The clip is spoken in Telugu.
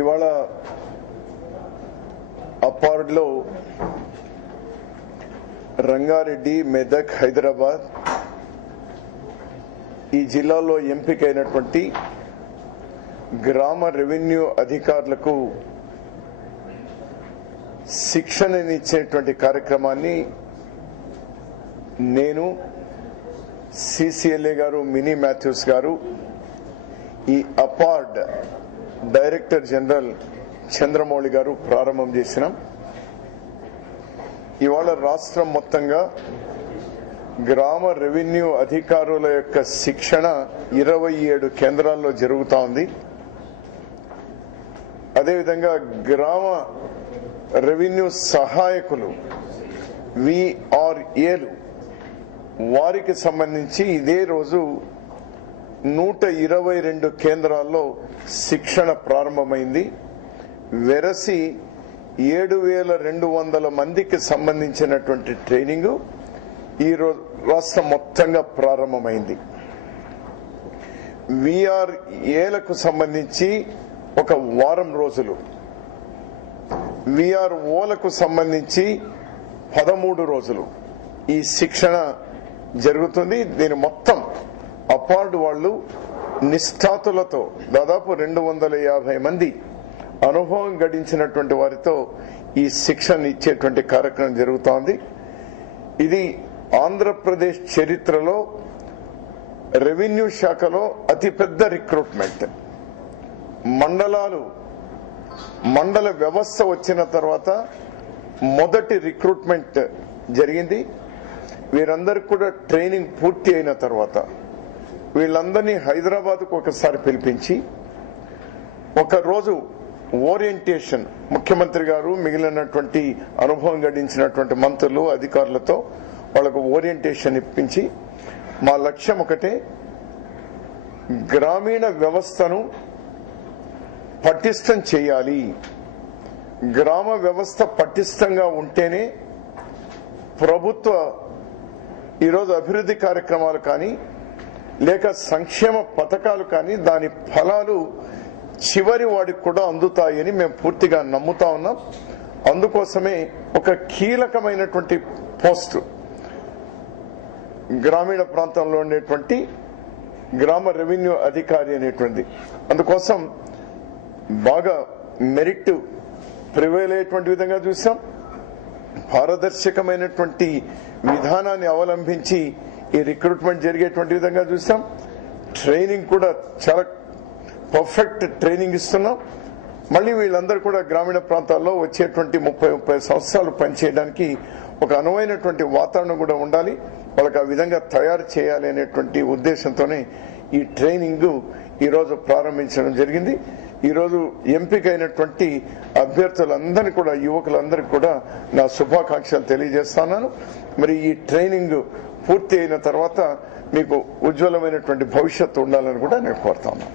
ఇవాళ అపార్డ్లో రంగారెడ్డి, మెదక్, హైదరాబాద్ ఈ జిల్లాలో ఎంపికైనటువంటి గ్రామ రెవెన్యూ అధికారులకు శిక్షణనిచ్చేటువంటి కార్యక్రమాన్ని నేను, సిసిఎల్ఏ గారు, మినీ మాథ్యూస్ గారు, ఈ అపార్డ్ డైరెక్టర్ జనరల్ చంద్రమౌళి గారు ప్రారంభం చేసినాం. ఇవాళ రాష్ట్రం మొత్తంగా గ్రామ రెవెన్యూ అధికారుల యొక్క శిక్షణ 27 కేంద్రాల్లో జరుగుతూ ఉంది. అదేవిధంగా గ్రామ రెవెన్యూ సహాయకులు VRAలు వారికి సంబంధించి ఇదే రోజు 122 కేంద్రాల్లో శిక్షణ ప్రారంభమైంది. వెరసి 7200 మందికి సంబంధించినటువంటి ట్రైనింగ్ ఈ రోజు రాష్ట్రం మొత్తంగా ప్రారంభమైంది. VRAలకు సంబంధించి ఒక వారం రోజులు, VROలకు సంబంధించి 13 రోజులు ఈ శిక్షణ జరుగుతుంది. దీని మొత్తం అపార్డ్ వాళ్ళు నిష్ఠాతులతో దాదాపు 250 మంది అనుభవం గడించినటువంటి వారితో ఈ శిక్షణ ఇచ్చేటువంటి కార్యక్రమం జరుగుతోంది. ఇది ఆంధ్రప్రదేశ్ చరిత్రలో రెవెన్యూ శాఖలో అతిపెద్ద రిక్రూట్మెంట్. మండల వ్యవస్థ వచ్చిన తర్వాత మొదటి రిక్రూట్మెంట్ జరిగింది. వీరందరికీ కూడా ట్రైనింగ్ పూర్తి అయిన తర్వాత వీళ్ళందరినీ హైదరాబాద్కు ఒకసారి పిలిపించి ఒకరోజు ఓరియంటేషన్, ముఖ్యమంత్రి గారు మిగిలినటువంటి అనుభవం గడించినటువంటి మంత్రులు, అధికారులతో వాళ్ళకు ఓరియంటేషన్ ఇప్పించి, మా లక్ష్యం ఒకటే, గ్రామీణ వ్యవస్థను పటిష్టం చేయాలి. గ్రామ వ్యవస్థ పటిష్టంగా ఉంటేనే ప్రభుత్వ ఈరోజు అభివృద్ధి కార్యక్రమాలు కానీ లేక సంక్షేమ పథకాలు కానీ దాని ఫలాలు చివరి వాడికి కూడా అందుతాయని మేము పూర్తిగా నమ్ముతా ఉన్నాం. అందుకోసమే ఒక కీలకమైనటువంటి పోస్టు గ్రామీణ ప్రాంతంలో ఉండేటువంటి గ్రామ రెవెన్యూ అధికారి అనేటువంటి, అందుకోసం బాగా మెరిట్ ప్రివైల్ అయ్యేటువంటి విధంగా చూసాం. పారదర్శకమైనటువంటి విధానాన్ని అవలంబించి ఈ రిక్రూట్మెంట్ జరిగేటువంటి విధంగా చూసాం. ట్రైనింగ్ కూడా చాలా పర్ఫెక్ట్ ట్రైనింగ్ ఇస్తున్నాం. మళ్ళీ వీళ్ళందరూ కూడా గ్రామీణ ప్రాంతాల్లో వచ్చేటువంటి 30 సంవత్సరాలు పనిచేయడానికి ఒక అనువైనటువంటి వాతావరణం కూడా ఉండాలి. వాళ్ళకి ఆ విధంగా తయారు చేయాలి అనేటువంటి ఉద్దేశంతోనే ఈ ట్రైనింగ్ ఈరోజు ప్రారంభించడం జరిగింది. ఈరోజు ఎంపికైనటువంటి అభ్యర్థులందరినీ కూడా, యువకులందరికీ కూడా నా శుభాకాంక్షలు తెలియజేస్తున్నాను. మరి ఈ ట్రైనింగ్ పూర్తి అయిన తర్వాత మీకు ఉజ్వలమైనటువంటి భవిష్యత్తు ఉండాలని కూడా నేను కోరుతా ఉన్నాను.